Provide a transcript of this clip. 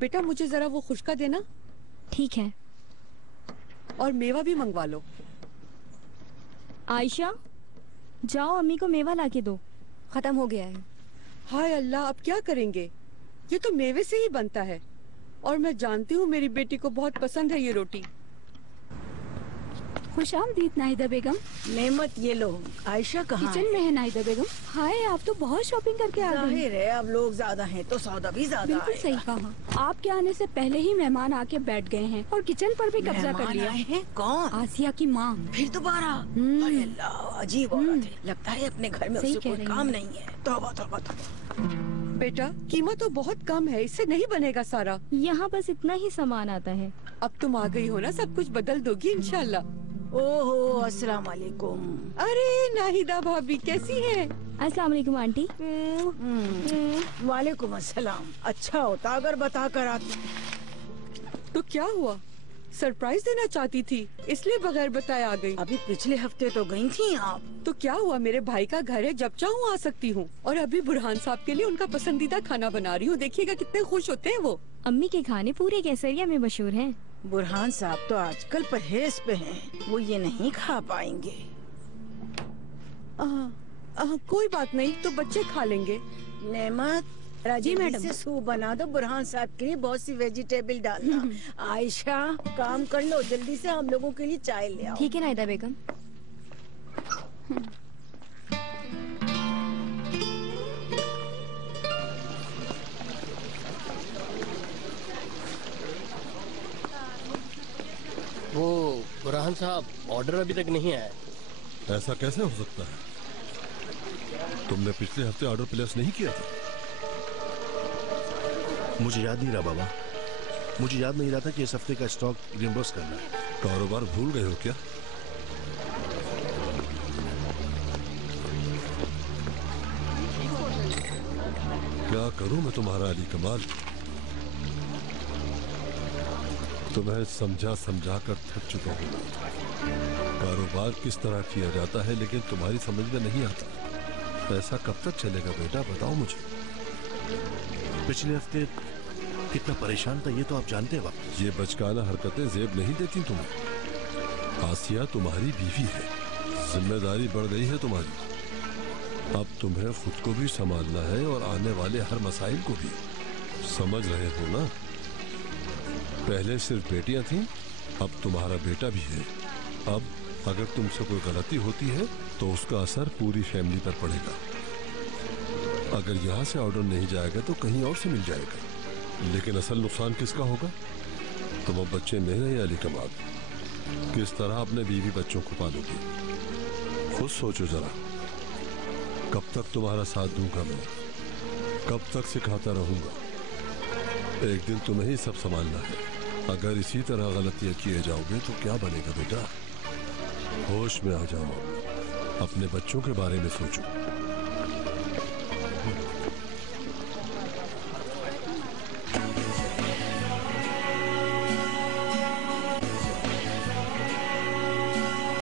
बेटा मुझे जरा वो खुशका देना। ठीक है। और मेवा भी मंगवा लो। आयशा, जाओ अम्मी को मेवा लाके दो, खत्म हो गया है। हाय अल्लाह, अब क्या करेंगे? ये तो मेवे से ही बनता है और मैं जानती हूँ मेरी बेटी को बहुत पसंद है ये रोटी। खुशामदीद नाहिदा बेगम। नेमत ये लो। आयशा कहाँ किचन में है नाहिदा बेगम। हाय, आप तो बहुत शॉपिंग करके आ गई। जाहिर है अब लोग ज्यादा हैं तो सौदा भी ज्यादा बिल्कुल सही कहा। आपके आने से पहले ही मेहमान आके बैठ गए हैं और किचन पर भी कब्जा कर लिया है। कौन? आसिया की माँ। फिर दोबारा? हाय अल्लाह, अजीब औरत है। लगता है अपने घर में उससे कोई काम नहीं है। तौबा तौबा तौबा। बेटा कीमत तो बहुत कम है, इससे नहीं बनेगा सारा। यहाँ बस इतना ही सामान आता है। अब तुम आ गई हो ना, सब कुछ बदल दोगी इंशाल्लाह। ओहो, अस्सलाम वालेकुम। अरे नाहिदा भाभी कैसी हैं? अस्सलाम वालेकुम आंटी। वालेकुम अस्सलाम। अच्छा होता अगर बता कर आती। तो क्या हुआ? सरप्राइज देना चाहती थी इसलिए बगैर बताए आ गई। अभी पिछले हफ्ते तो गई थी आप। तो क्या हुआ, मेरे भाई का घर है, जब चाहूँ आ सकती हूँ। और अभी बुरहान साहब के लिए उनका पसंदीदा खाना बना रही हूँ, देखिएगा कितने खुश होते हैं वो। अम्मी के खाने पूरे केसरिया में मशहूर हैं। बुरहान साहब तो आजकल परहेज पे हैं, वो ये नहीं खा पाएंगे। कोई बात नहीं, तो बच्चे खा लेंगे। नेमत, जी मैडम। से सूप बना दो, बुरहान साहब के लिए बहुत सी वेजिटेबल डालना। आयशा काम कर लो जल्दी से, हम लोगों के लिए चाय ले आओ। ठीक है नाहिदा बेगम। वो बुरहान साहब, ऑर्डर अभी तक नहीं आया। ऐसा कैसे हो सकता है? तुमने पिछले हफ्ते ऑर्डर प्लेस नहीं किया था? मुझे याद नहीं रहा बाबा, मुझे याद नहीं रहा था कि इस हफ्ते का स्टॉक रिइंबर्स करना है। कारोबार भूल गए हो क्या? क्या करूं मैं तुम्हारा अली कमाल? तुम्हें समझा समझा कर थक चुका हूं। कारोबार किस तरह किया जाता है लेकिन तुम्हारी समझ में नहीं आता। ऐसा कब तक चलेगा बेटा, बताओ मुझे। पिछले हफ्ते कितना परेशान था ये तो आप जानते हैं बाबा। ये बचकाना हरकतें जेब नहीं देती तुम्हें। आसिया तुम्हारी बीवी है, जिम्मेदारी बढ़ गई है तुम्हारी। अब तुम्हें खुद को भी संभालना है और आने वाले हर मसाइल को भी। समझ रहे हो ना? पहले सिर्फ बेटियां थीं, अब तुम्हारा बेटा भी है। अब अगर तुमसे कोई गलती होती है तो उसका असर पूरी फैमिली पर पड़ेगा। अगर यहाँ से ऑर्डर नहीं जाएगा तो कहीं और से मिल जाएगा, लेकिन असल नुकसान किसका होगा? तुम अब बच्चे नहीं रहे अली कमाल, किस तरह अपने बीवी बच्चों को पालोगे? खुद सोचो जरा, कब तक तुम्हारा साथ दूंगा मैं? कब तक सिखाता रहूंगा? एक दिन तुम्हें ही सब संभालना है। अगर इसी तरह गलतियां किए जाओगे तो क्या बनेगा बेटा? होश में आ जाओ, अपने बच्चों के बारे में सोचो।